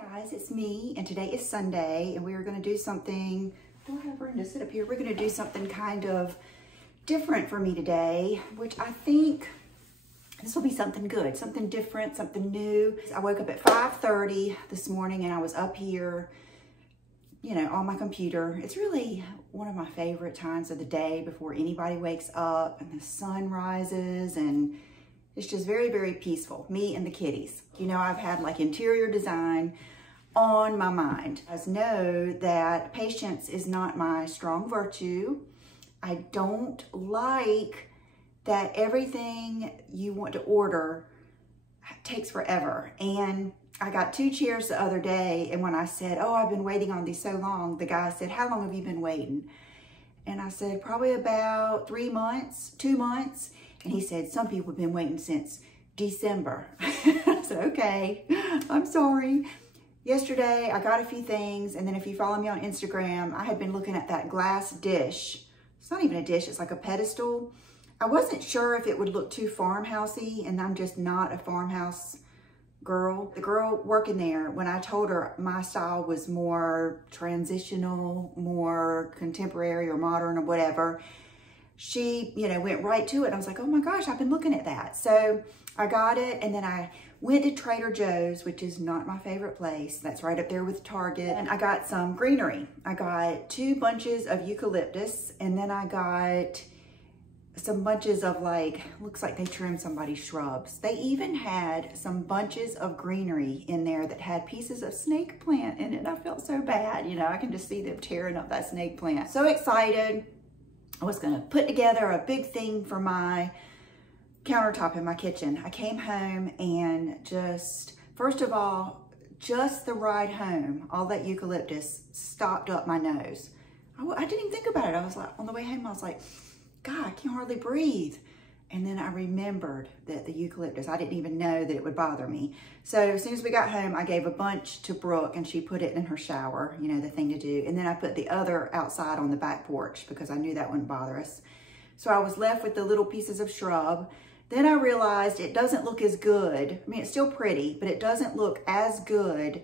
Guys, it's me, and today is Sunday, and we are going to do something. Do I have room to sit up here? We're going to do something kind of different for me today, which I think this will be something good, something different, something new. I woke up at 5:30 this morning, and I was up here, you know, on my computer. It's really one of my favorite times of the day before anybody wakes up and the sun rises, and it's just very, very peaceful. Me and the kitties. You know, I've had like interior design on my mind. I know that patience is not my strong virtue. I don't like that everything you want to order takes forever. And I got 2 chairs the other day, and when I said, oh, I've been waiting on these so long, the guy said, how long have you been waiting? And I said, probably about 3 months, 2 months. And he said, some people have been waiting since December. I said, okay, I'm sorry. Yesterday, I got a few things, and then if you follow me on Instagram, I had been looking at that glass dish. It's not even a dish, it's like a pedestal. I wasn't sure if it would look too farmhousey, and I'm just not a farmhouse girl. The girl working there, when I told her my style was more transitional, more contemporary or modern or whatever, she, you know, went right to it. I was like, oh my gosh, I've been looking at that. So I got it, and then I went to Trader Joe's, which is not my favorite place. That's right up there with Target. And I got some greenery. I got 2 bunches of eucalyptus, and then I got some bunches of, like, looks like they trimmed somebody's shrubs. They even had some bunches of greenery in there that had pieces of snake plant in it. I felt so bad, you know, I can just see them tearing up that snake plant. So excited. I was gonna put together a big thing for my countertop in my kitchen. I came home and just, first of all, just the ride home, all that eucalyptus stopped up my nose. I didn't even think about it. I was like, on the way home, I was like, God, I can't hardly breathe. And then I remembered that the eucalyptus, I didn't even know that it would bother me. So as soon as we got home, I gave a bunch to Brooke, and she put it in her shower, you know, the thing to do. And then I put the other outside on the back porch because I knew that wouldn't bother us. So I was left with the little pieces of shrub. Then I realized it doesn't look as good. I mean, it's still pretty, but it doesn't look as good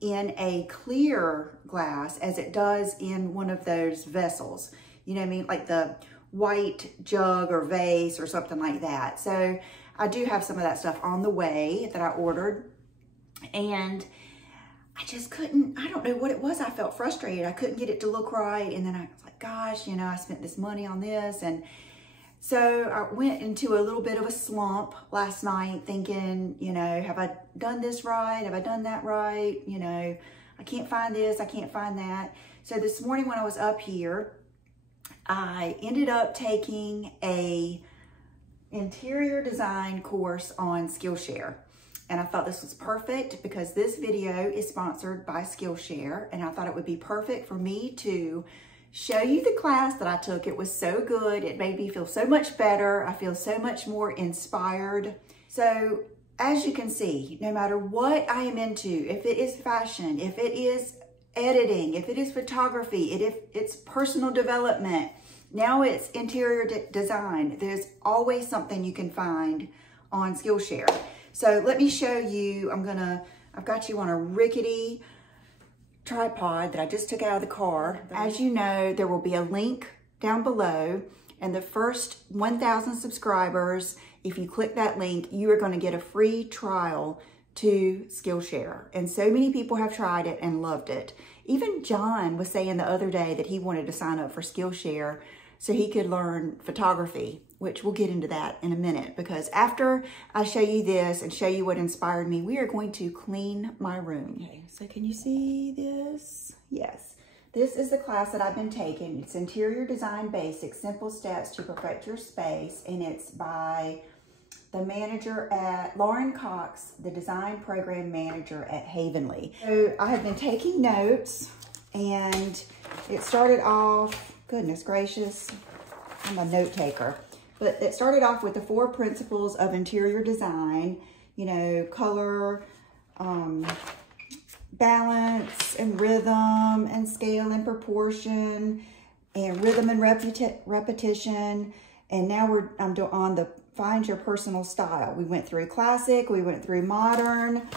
in a clear glass as it does in one of those vessels. You know what I mean? Like the white jug or vase or something like that. So I do have some of that stuff on the way that I ordered, and I just couldn't, I don't know what it was. I felt frustrated. I couldn't get it to look right. And then I was like, gosh, you know, I spent this money on this. And so I went into a little bit of a slump last night thinking, you know, have I done this right? Have I done that right? You know, I can't find this, I can't find that. So this morning when I was up here, I ended up taking a interior design course on Skillshare. And I thought this was perfect because this video is sponsored by Skillshare, and I thought it would be perfect for me to show you the class that I took. It was so good. It made me feel so much better. I feel so much more inspired. So as you can see, no matter what I am into, if it is fashion, if it is editing, if it is photography, if it's personal development, now it's interior design, there's always something you can find on Skillshare. So let me show you. I've got you on a rickety tripod that I just took out of the car. As you know, there will be a link down below, and the first 1,000 subscribers, if you click that link, you are going to get a free trial to Skillshare. And so many people have tried it and loved it. Even John was saying the other day that he wanted to sign up for Skillshare so he could learn photography, which we'll get into that in a minute, because after I show you this and show you what inspired me, we are going to clean my room. Okay, so can you see this? Yes. This is the class that I've been taking. It's Interior Design Basics, Simple Steps to Perfect Your Space, and it's by the manager at Lauren Cox, the design program manager at Havenly. So I have been taking notes, and it started off, goodness gracious, I'm a note taker. But it started off with the 4 principles of interior design, you know, color, balance and rhythm and scale and proportion and rhythm and repetition. And now I'm on the Find Your Personal Style. We went through classic, we went through modern,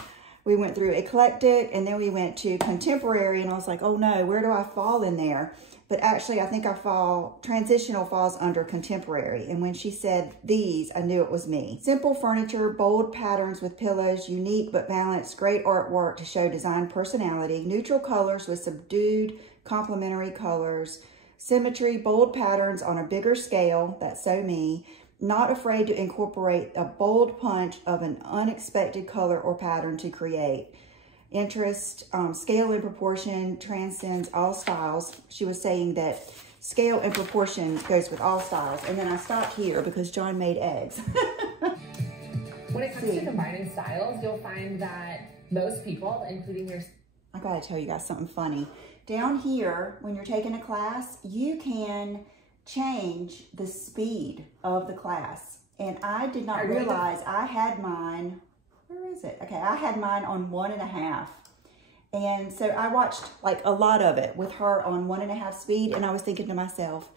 We went through eclectic and then we went to contemporary, and I was like, oh no, where do I fall in there? But actually I think transitional falls under contemporary. And when she said these, I knew it was me. Simple furniture, bold patterns with pillows, unique but balanced, great artwork to show design personality, neutral colors with subdued complementary colors, symmetry, bold patterns on a bigger scale, that's so me, not afraid to incorporate a bold punch of an unexpected color or pattern to create. Interest, scale and proportion transcends all styles. She was saying that scale and proportion goes with all styles. And then I stopped here because John made eggs. When it comes to combining styles, you'll find that most people, including your... I gotta tell you guys something funny. Down here, when you're taking a class, you can change the speed of the class. And I did not realize I had mine... Where is it? Okay, I had mine on 1.5. And so I watched like a lot of it with her on 1.5 speed. And I was thinking to myself,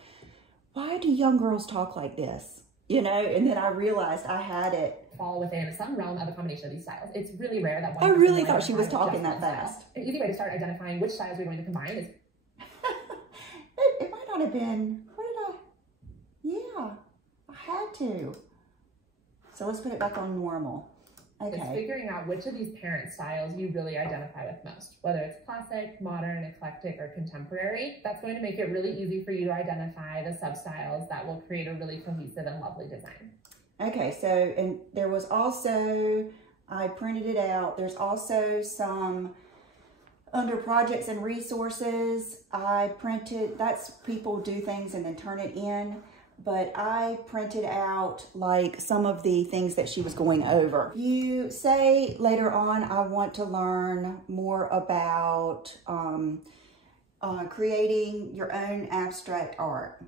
why do young girls talk like this? You know, and then I realized I had it. Fall within some realm of a combination of these styles. It's really rare that one. I really thought she was talking that fast. An easy way to start identifying which styles we're going to combine is... it might not have been, yeah, I had to. So let's put it back on normal. Okay. It's figuring out which of these parent styles you really identify with most, whether it's classic, modern, eclectic, or contemporary. That's going to make it really easy for you to identify the sub-styles that will create a really cohesive and lovely design. Okay, so, and there was also, I printed it out, there's also some, under projects and resources, I printed, that's people do things and then turn it in. But I printed out like some of the things that she was going over. You say later on, I want to learn more about creating your own abstract art,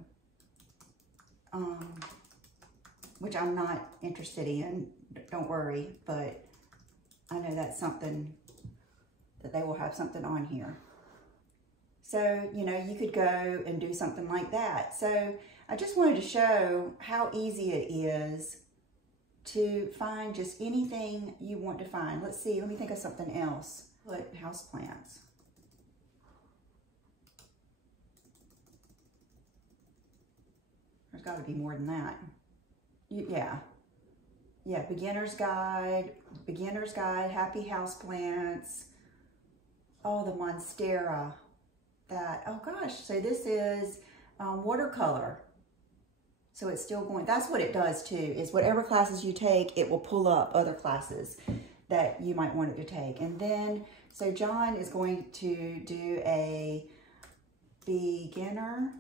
which I'm not interested in, don't worry, but I know that's something that they will have something on here. So, you know, you could go and do something like that. So I just wanted to show how easy it is to find just anything you want to find. Let's see, let me think of something else. Put houseplants. There's got to be more than that. Yeah, beginner's guide, happy houseplants. Oh, the Monstera. Oh gosh, so this is watercolor. So it's still going, that's what it does too, is whatever classes you take, it will pull up other classes that you might want it to take. And then, so John is going to do a beginner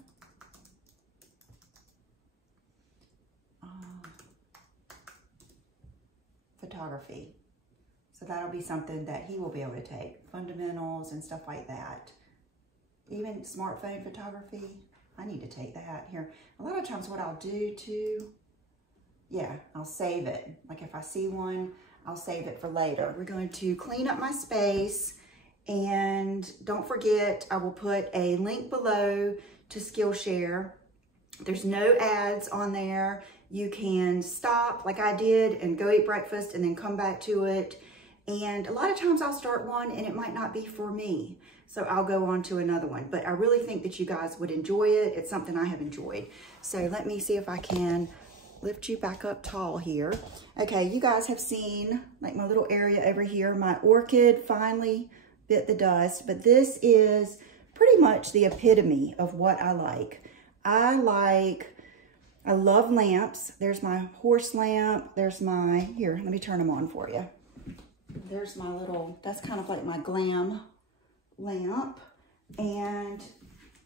photography. So that'll be something that he will be able to take, fundamentals and stuff like that. Even smartphone photography. I need to take that here. A lot of times what I'll do too, I'll save it. Like if I see one, I'll save it for later. We're going to clean up my space, and don't forget, I will put a link below to Skillshare. There's no ads on there. You can stop like I did and go eat breakfast and then come back to it. And a lot of times I'll start one and it might not be for me. So I'll go on to another one, but I really think that you guys would enjoy it. It's something I have enjoyed. So let me see if I can lift you back up tall here. Okay, you guys have seen like my little area over here. My orchid finally bit the dust, but this is pretty much the epitome of what I like. I love lamps. There's my horse lamp. There's my, here, let me turn them on for you. There's my little, that's kind of like my glam lamp. And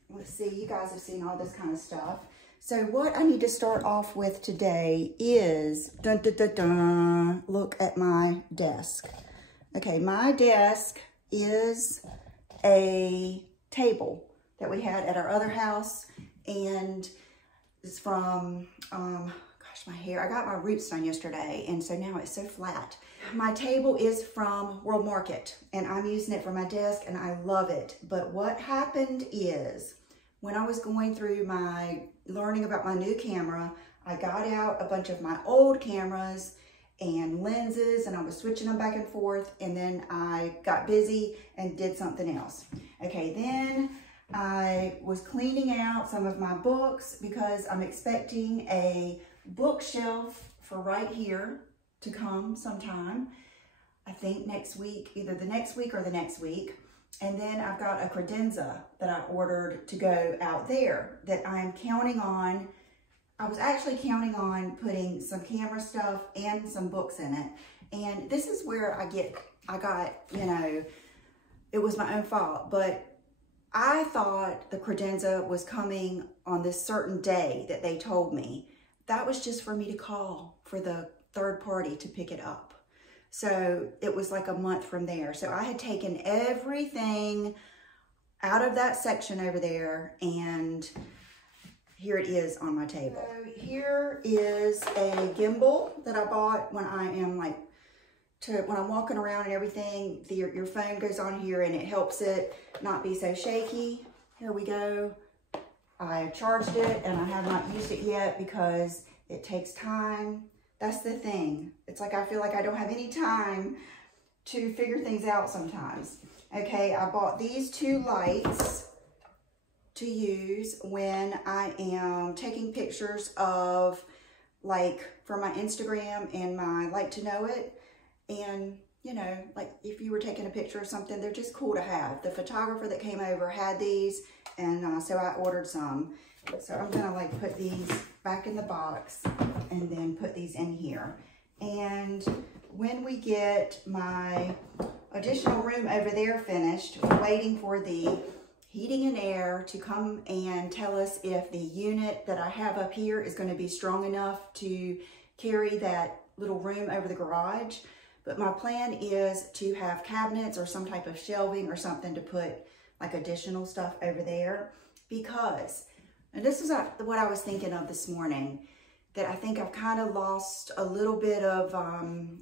let's see, you guys have seen all this kind of stuff. So what I need to start off with today is, dun, dun, dun, dun, look at my desk. Okay, my desk is a table that we had at our other house, and it's from, gosh, my hair, I got my roots done yesterday, and so now it's so flat. My table is from World Market, and I'm using it for my desk, and I love it. But what happened is, when I was going through my learning about my new camera, I got out a bunch of my old cameras, and lenses, and I was switching them back and forth, and then I got busy and did something else. Okay, then I was cleaning out some of my books because I'm expecting a bookshelf for right here to come sometime. I think next week, either the next week or the next week. And then I've got a credenza that I ordered to go out there that I'm counting on. I was actually counting on putting some camera stuff and some books in it. And this is where I got, you know, it was my own fault, but I thought the credenza was coming on this certain day that they told me. That was just for me to call for the third party to pick it up. So it was like a month from there. So I had taken everything out of that section over there, and here it is on my table. So here is a gimbal that I bought when I am like, when I'm walking around and everything. Your phone goes on here and it helps it not be so shaky. Here we go. I charged it and I have not used it yet because it takes time. That's the thing. It's like I feel like I don't have any time to figure things out sometimes. Okay, I bought these 2 lights to use when I am taking pictures of, like, for my Instagram and my like to know it. And, you know, like if you were taking a picture of something, they're just cool to have. The photographer that came over had these, and so I ordered some. So I'm gonna like put these back in the box and then put these in here. And when we get my additional room over there finished, we're waiting for the heating and air to come and tell us if the unit that I have up here is going to be strong enough to carry that little room over the garage. But my plan is to have cabinets or some type of shelving or something to put like additional stuff over there, because, and this is what I was thinking of this morning, that I think I've kind of lost a little bit of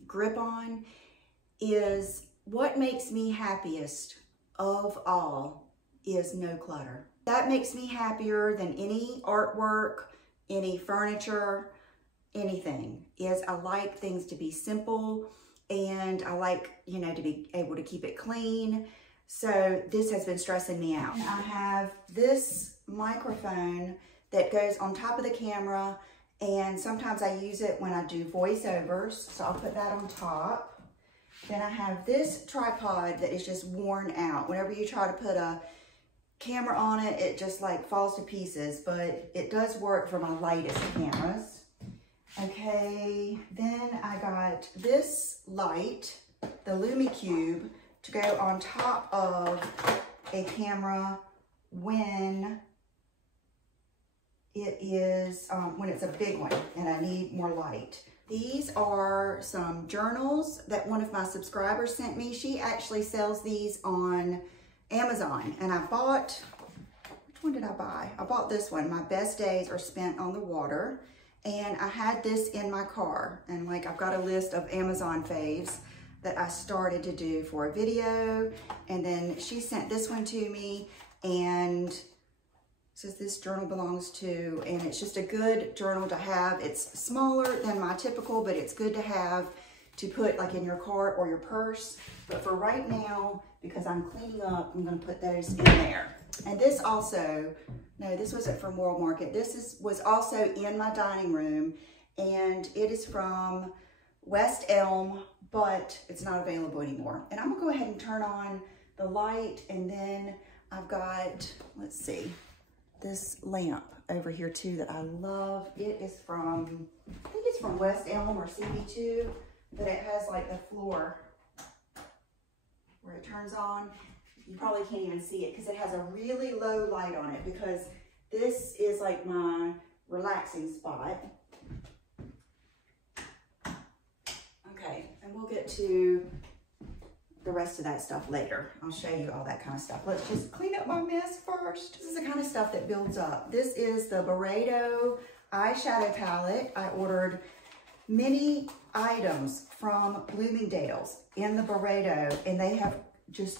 grip on, is what makes me happiest of all is no clutter. That makes me happier than any artwork, any furniture, anything. Is I like things to be simple, and I like, you know, to be able to keep it clean. So this has been stressing me out. I have this microphone that goes on top of the camera, and sometimes I use it when I do voiceovers, so I'll put that on top. Then I have this tripod that is just worn out. Whenever you try to put a camera on it, it just like falls to pieces, but it does work for my lightest cameras. Okay, then I got this light, the LumiCube, to go on top of a camera when it is, when it's a big one and I need more light. These are some journals that one of my subscribers sent me. She actually sells these on Amazon, and I bought, which one did I buy? I bought this one, My Best Days Are Spent on the Water, and I had this in my car, and like I've got a list of Amazon faves that I started to do for a video, and then she sent this one to me, and says this journal belongs to, and it's just a good journal to have. It's smaller than my typical, but it's good to have to put like in your car or your purse. But for right now, because I'm cleaning up, I'm gonna put those in there. And this also, no, this wasn't from World Market. This was also in my dining room, and it is from West Elm, but it's not available anymore. And I'm gonna go ahead and turn on the light, and then I've got, let's see, this lamp over here too that I love. It is from, I think it's from West Elm or CB2, but it has like the floor where it turns on. You probably can't even see it because it has a really low light on it, because this is like my relaxing spot. Okay, and we'll get to the rest of that stuff later. I'll show you all that kind of stuff. Let's just clean up my mess first. This is the kind of stuff that builds up. This is the Boredo eyeshadow palette. I ordered many items from Bloomingdale's in the Boredo, and they have just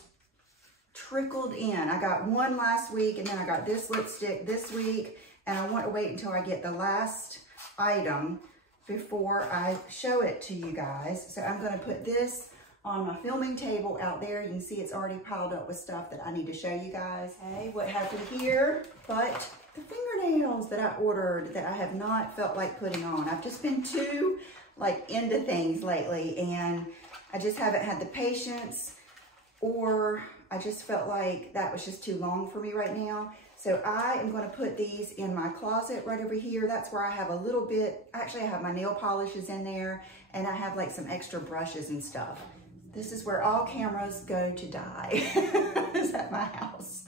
trickled in. I got one last week, and then I got this lipstick this week, and I want to wait until I get the last item before I show it to you guys. So I'm gonna put this on my filming table out there. You can see it's already piled up with stuff that I need to show you guys. Okay, what happened here? But the fingernails that I ordered that I have not felt like putting on. I've just been too like into things lately, and I just haven't had the patience, or I just felt like that was just too long for me right now. So I am going to put these in my closet right over here. That's where I have a little bit, actually I have my nail polishes in there, and I have like some extra brushes and stuff. This is where all cameras go to die. Is at my house.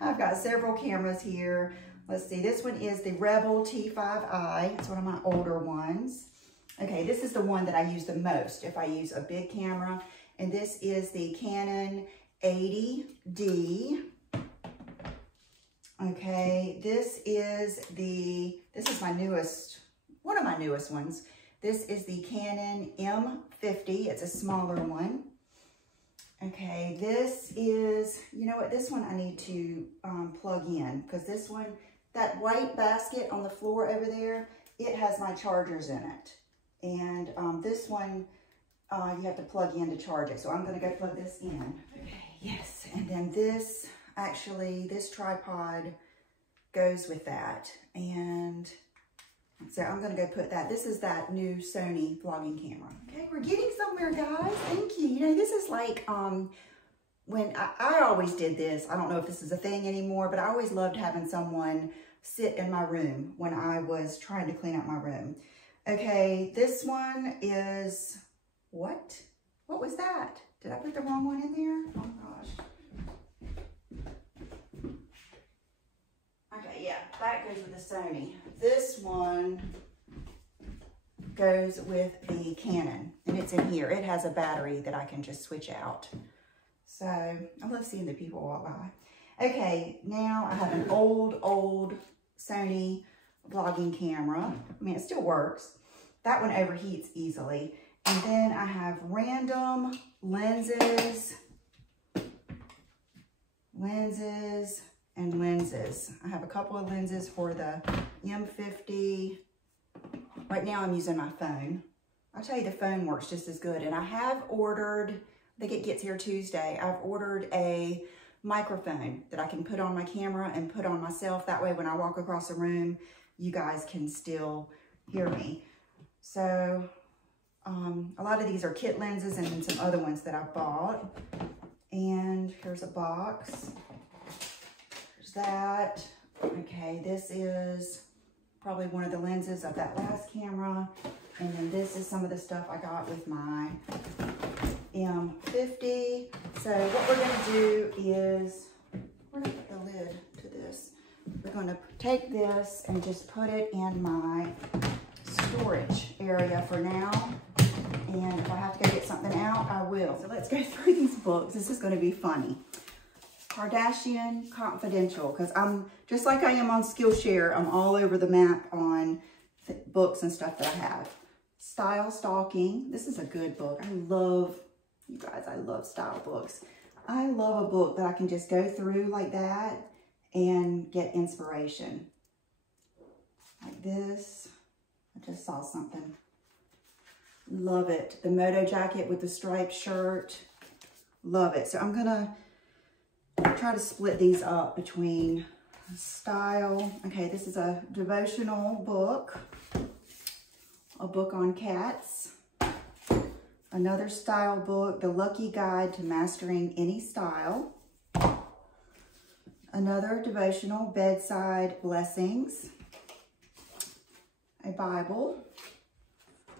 I've got several cameras here. Let's see, this one is the Rebel T5i. It's one of my older ones. Okay, this is the one that I use the most if I use a big camera. And this is the Canon 80D. Okay, this is my newest, one of my newest ones. This is the Canon M50. It's a smaller one. Okay, this is, you know what, this one I need to plug in, because this one, that white basket on the floor over there, it has my chargers in it. And this one, you have to plug in to charge it. So I'm gonna go plug this in. Okay, yes, and then this, actually, this tripod goes with that. And so I'm gonna go put that, this is that new Sony vlogging camera. Okay, we're getting somewhere, guys. Thank you. You know, this is like, when I always did this, I don't know if this is a thing anymore, but I always loved having someone sit in my room when I was trying to clean out my room. Okay, this one is, what? What was that? Did I put the wrong one in there? Oh gosh. Okay, yeah, that goes with the Sony. This one goes with the Canon, and it's in here. It has a battery that I can just switch out. So, I love seeing the people walk by. Okay, now I have an old Sony vlogging camera. I mean, it still works. That one overheats easily. And then I have random lenses, and lenses. I have a couple of lenses for the M50. Right now I'm using my phone. I'll tell you, the phone works just as good. And I have ordered, I think it gets here Tuesday, I've ordered a microphone that I can put on my camera and put on myself. That way when I walk across the room, you guys can still hear me. So a lot of these are kit lenses, and then some other ones that I bought. And here's a box. There's that. Okay, this is probably one of the lenses of that last camera. And then this is some of the stuff I got with my M50. So what we're gonna do is, we're gonna put the lid to this. We're gonna take this and just put it in my storage area for now. And if I have to go get something out, I will. So let's go through these books. This is gonna be funny. Kardashian Confidential, because I'm, just like I am on Skillshare, I'm all over the map on books and stuff that I have. Style Stalking. This is a good book. I love, you guys, I love style books. I love a book that I can just go through like that and get inspiration. Like this. I just saw something. Love it. The moto jacket with the striped shirt. Love it. So I'm gonna try to split these up between style. Okay, this is a devotional book. A book on cats. Another style book, The Lucky Guide to Mastering Any Style. Another devotional, Bedside Blessings. A Bible.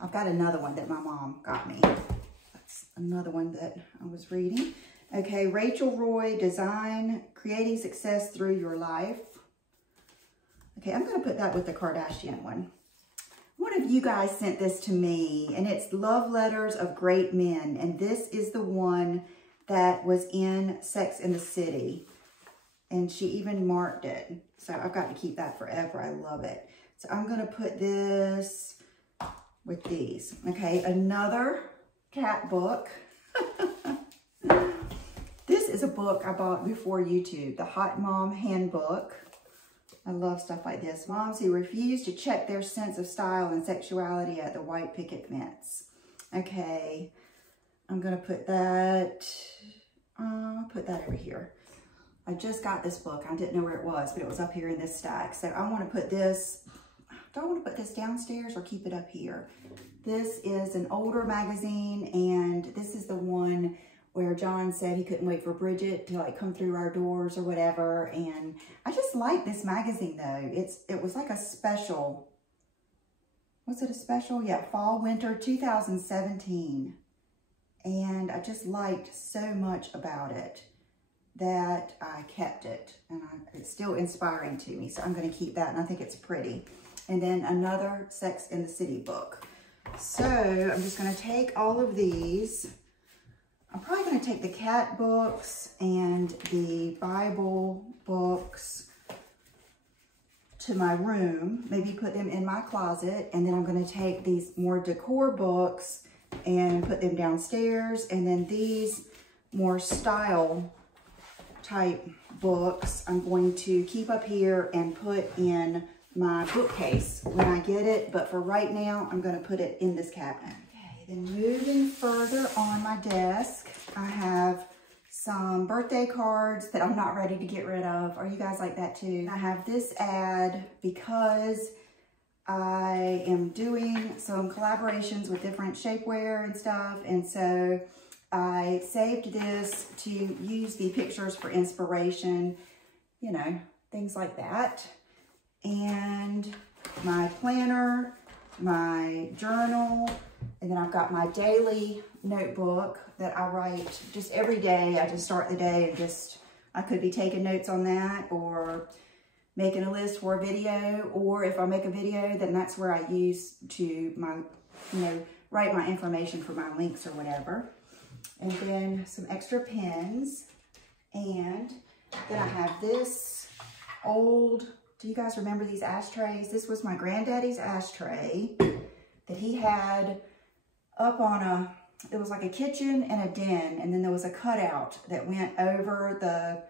I've got another one that my mom got me. That's another one that I was reading. Okay, Rachel Roy, Design, Creating Success Through Your Life. Okay, I'm going to put that with the Kardashian one. One of you guys sent this to me, and it's Love Letters of Great Men. And this is the one that was in Sex and the City. And she even marked it. So I've got to keep that forever. I love it. So I'm going to put this with these. Okay, another cat book. This is a book I bought before YouTube, the Hot Mom Handbook. I love stuff like this. Moms who refuse to check their sense of style and sexuality at the white picket fence. Okay, I'm gonna put that over here. I just got this book. I didn't know where it was, but it was up here in this stack. So I want to put this, do I want to put this downstairs or keep it up here? This is an older magazine, and this is the one where John said he couldn't wait for Bridget to like come through our doors or whatever. And I just like this magazine though. It was like a special. Was it a special? Yeah, fall, winter 2017. And I just liked so much about it that I kept it. And it's still inspiring to me. So I'm going to keep that, and I think it's pretty. And then another Sex in the City book. So I'm just going to take all of these. I'm probably going to take the cat books and the Bible books to my room, maybe put them in my closet, and then I'm going to take these more decor books and put them downstairs, and then these more style type books I'm going to keep up here and put in my bookcase when I get it, but for right now I'm going to put it in this cabinet. Okay, then moving further on my desk, I have some birthday cards that I'm not ready to get rid of. Are you guys like that too? I have this ad because I am doing some collaborations with different shapewear and stuff, and so I saved this to use the pictures for inspiration, you know, things like that. And my planner, my journal, and then I've got my daily notebook that I write just every day. I just start the day and I could be taking notes on that, or making a list for a video, or if I make a video, then that's where I use to write my information for my links or whatever. And then some extra pens. And then I have this old, do you guys remember these ashtrays? This was my granddaddy's ashtray that he had up on it was like a kitchen and a den, and then there was a cutout that went over the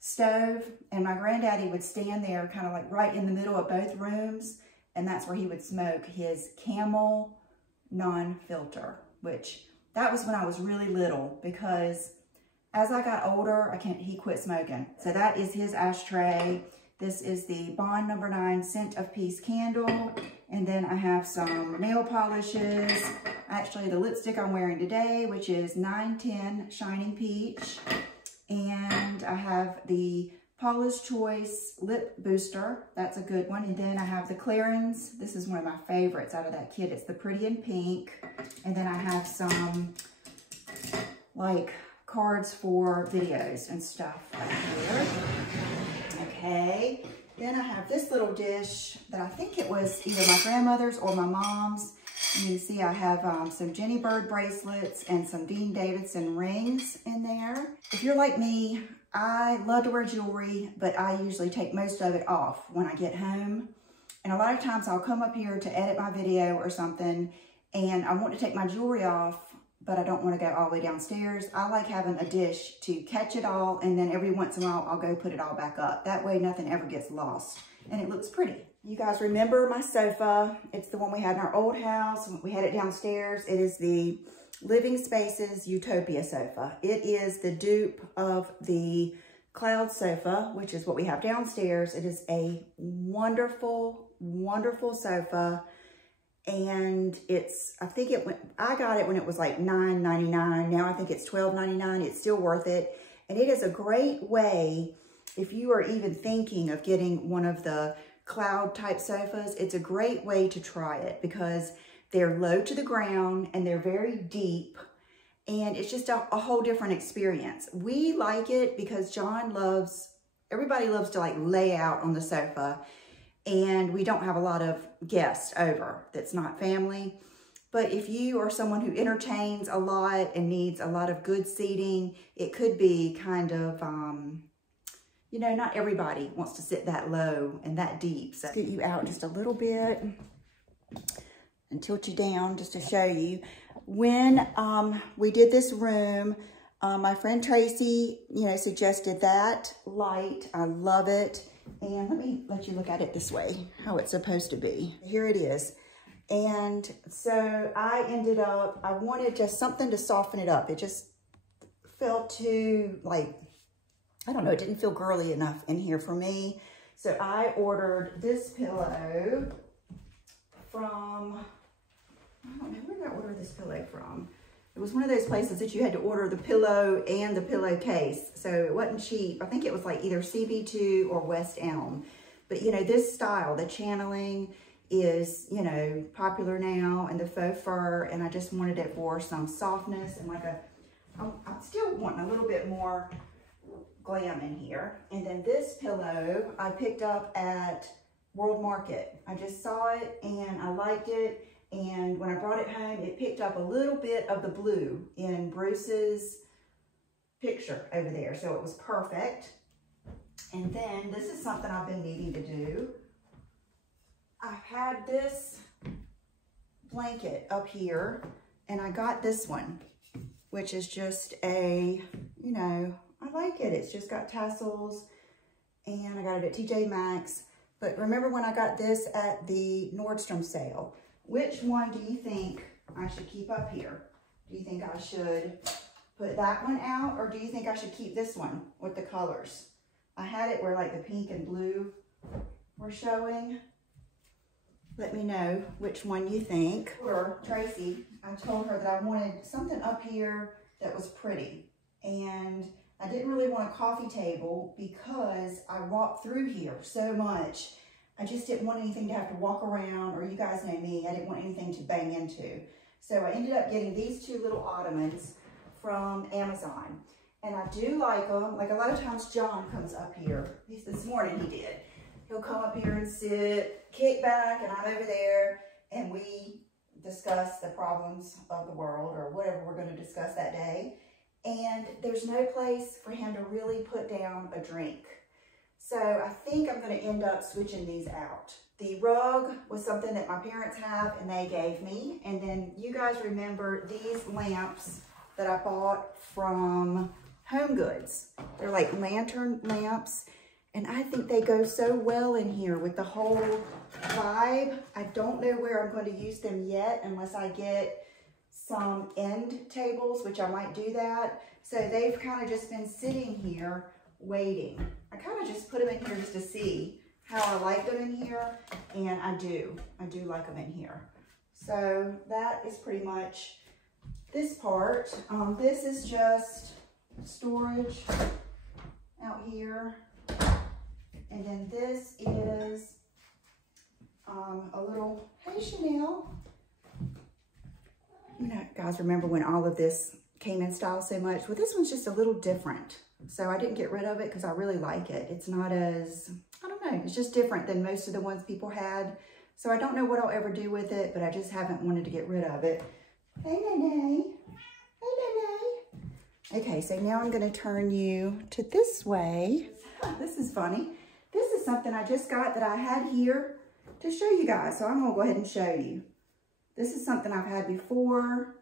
stove, and my granddaddy would stand there kind of like right in the middle of both rooms, and that's where he would smoke his Camel non-filter, which that was when I was really little, because as I got older, he quit smoking. So that is his ashtray. This is the Bond No. 9 Scent of Peace candle. And then I have some nail polishes. Actually, the lipstick I'm wearing today, which is 910 Shining Peach. And I have the Paula's Choice Lip Booster. That's a good one. And then I have the Clarins. This is one of my favorites out of that kit. It's the Pretty in Pink. And then I have some, like, cards for videos and stuff right here. Okay. Then I have this little dish that I think it was either my grandmother's or my mom's. You can see I have some Jenny Bird bracelets and some Dean Davidson rings in there. If you're like me, I love to wear jewelry, but I usually take most of it off when I get home. And a lot of times I'll come up here to edit my video or something, and I want to take my jewelry off, but I don't want to go all the way downstairs. I like having a dish to catch it all, and then every once in a while I'll go put it all back up. That way nothing ever gets lost, and it looks pretty. You guys remember my sofa? It's the one we had in our old house. We had it downstairs. It is the Living Spaces Utopia sofa. It is the dupe of the Cloud sofa, which is what we have downstairs. It is a wonderful, wonderful sofa. And I got it when it was like $9.99. Now I think it's $12.99. It's still worth it. And it is a great way, if you are even thinking of getting one of the Cloud type sofas, it's a great way to try it, because they're low to the ground and they're very deep. And it's just a whole different experience. We like it because everybody loves to like lay out on the sofa. And we don't have a lot of guests over that's not family. But if you are someone who entertains a lot and needs a lot of good seating, it could be kind of, you know, not everybody wants to sit that low and that deep. So scoot you out just a little bit and tilt you down just to show you. When we did this room, my friend Tracy, you know, suggested that light. I love it. And let me let you look at it this way, how it's supposed to be. Here it is. And so I ended up, I wanted just something to soften it up. It just felt too, like, I don't know, it didn't feel girly enough in here for me. So I ordered this pillow from, I don't know, where did I order this pillow from? It was one of those places that you had to order the pillow and the pillowcase. So it wasn't cheap. I think it was like either CB2 or West Elm. But you know, this style, the channeling, is, you know, popular now, and the faux fur, and I just wanted it for some softness and like a, I'm still wanting a little bit more glam in here. And then this pillow I picked up at World Market. I just saw it and I liked it, and when I brought it home, it picked up a little bit of the blue in Bruce's picture over there, so it was perfect. And then this is something I've been needing to do. I've had this blanket up here, and I got this one, which is just a, you know, I like it. It's just got tassels, and I got it at TJ Maxx. But remember when I got this at the Nordstrom sale? Which one do you think I should keep up here? Do you think I should put that one out, or do you think I should keep this one with the colors? I had it where like the pink and blue were showing. Let me know which one you think. Or Tracy, I told her that I wanted something up here that was pretty. And I didn't really want a coffee table because I walked through here so much. I just didn't want anything to have to walk around, or you guys know me, I didn't want anything to bang into. So I ended up getting these two little ottomans from Amazon. And I do like them. Like a lot of times John comes up here. This morning he did. He'll come up here and sit, kick back, and I'm over there, and we discuss the problems of the world or whatever we're going to discuss that day. And there's no place for him to really put down a drink. So I think I'm going to end up switching these out. The rug was something that my parents have and they gave me. And then you guys remember these lamps that I bought from Home Goods. They're like lantern lamps. And I think they go so well in here with the whole vibe. I don't know where I'm going to use them yet unless I get some end tables, which I might do that. So they've kind of just been sitting here waiting. I kind of just put them in here just to see how I like them in here. And I do like them in here. So that is pretty much this part. This is just storage out here. And then this is a little, hey Chanel. You know, guys, remember when all of this came in style so much? Well, this one's just a little different. So I didn't get rid of it because I really like it. It's not as, I don't know, it's just different than most of the ones people had. So I don't know what I'll ever do with it, but I just haven't wanted to get rid of it. Hey, Nene. Hey, Nene. Okay, so now I'm going to turn you to this way. This is funny. This is something I just got that I had here to show you guys. So I'm going to go ahead and show you. This is something I've had before,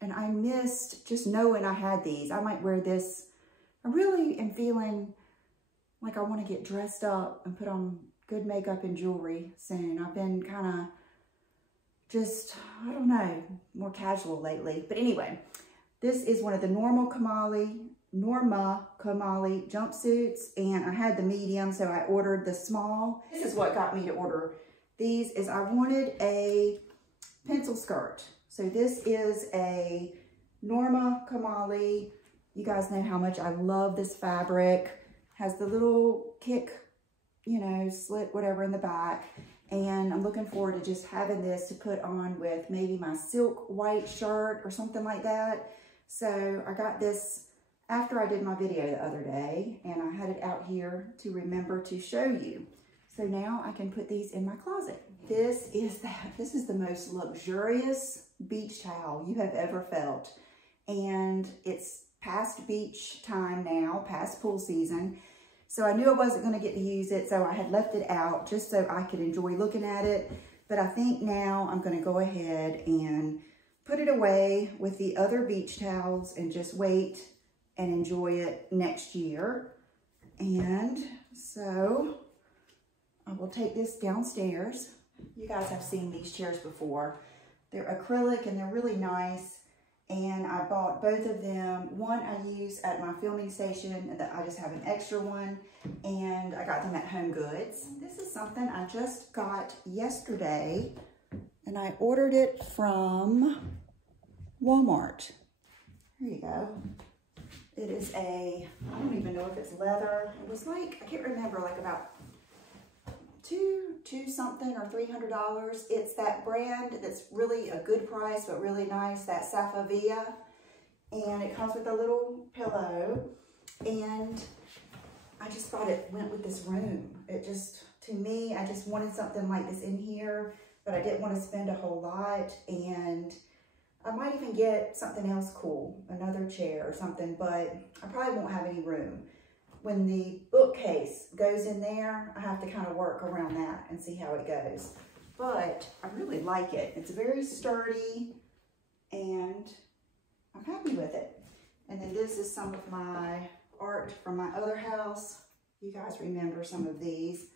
and I missed just knowing I had these. I might wear this. I really am feeling like I want to get dressed up and put on good makeup and jewelry soon. I've been kind of just, I don't know, more casual lately. But anyway, this is one of the Norma Kamali jumpsuits, and I had the medium, so I ordered the small. This is what got me to order these, is I wanted a pencil skirt. So this is a Norma Kamali. You guys know how much I love this fabric. Has the little kick, you know, slit, whatever in the back. And I'm looking forward to just having this to put on with maybe my silk white shirt or something like that. So I got this after I did my video the other day, and I had it out here to remember to show you. So now I can put these in my closet. This is the most luxurious beach towel you have ever felt. And it's past beach time now, past pool season. So I knew I wasn't going to get to use it, so I had left it out just so I could enjoy looking at it. But I think now I'm going to go ahead and put it away with the other beach towels and just wait and enjoy it next year. And so I will take this downstairs. You guys have seen these chairs before. They're acrylic and they're really nice. And I bought both of them. One I use at my filming station, and I just have an extra one. And I got them at Home Goods. This is something I just got yesterday, and I ordered it from Walmart. Here you go. It is I don't even know if it's leather. It was like, I can't remember, like about two something or $300. It's that brand that's really a good price, but really nice, that Safavia. And it comes with a little pillow. And I just thought it went with this room. It just, to me, I just wanted something like this in here, but I didn't want to spend a whole lot. And I might even get something else cool, another chair or something, but I probably won't have any room. When the bookcase goes in there, I have to kind of work around that and see how it goes. But I really like it. It's very sturdy and I'm happy with it. And then this is some of my art from my other house. You guys remember some of these.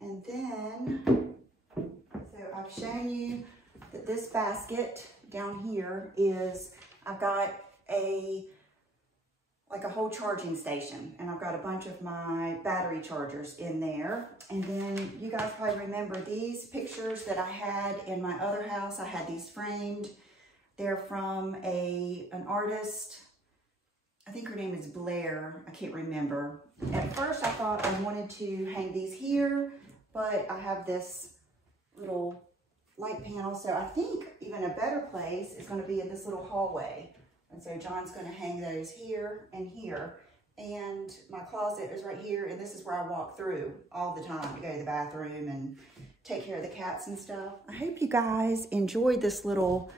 And then, so I've shown you that this basket down here is, I've got like a whole charging station, and I've got a bunch of my battery chargers in there. And then you guys probably remember these pictures that I had in my other house. I had these framed. They're from an artist. I think her name is Blair. I can't remember. At first I thought I wanted to hang these here, but I have this little light panel. So I think even a better place is going to be in this little hallway. And so John's going to hang those here and here. And my closet is right here. And this is where I walk through all the time to go to the bathroom and take care of the cats and stuff. I hope you guys enjoyed this little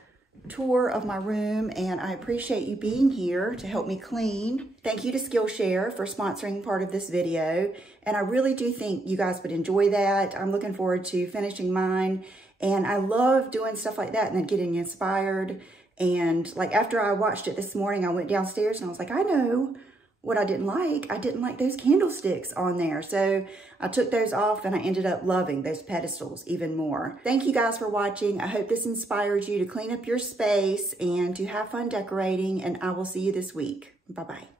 tour of my room, and I appreciate you being here to help me clean. Thank you to Skillshare for sponsoring part of this video. And I really do think you guys would enjoy that. I'm looking forward to finishing mine. And I love doing stuff like that and then getting inspired. And like after I watched it this morning, I went downstairs and I was like, I know what I didn't like. I didn't like those candlesticks on there. So I took those off and I ended up loving those pedestals even more. Thank you guys for watching. I hope this inspires you to clean up your space and to have fun decorating, and I will see you this week. Bye-bye.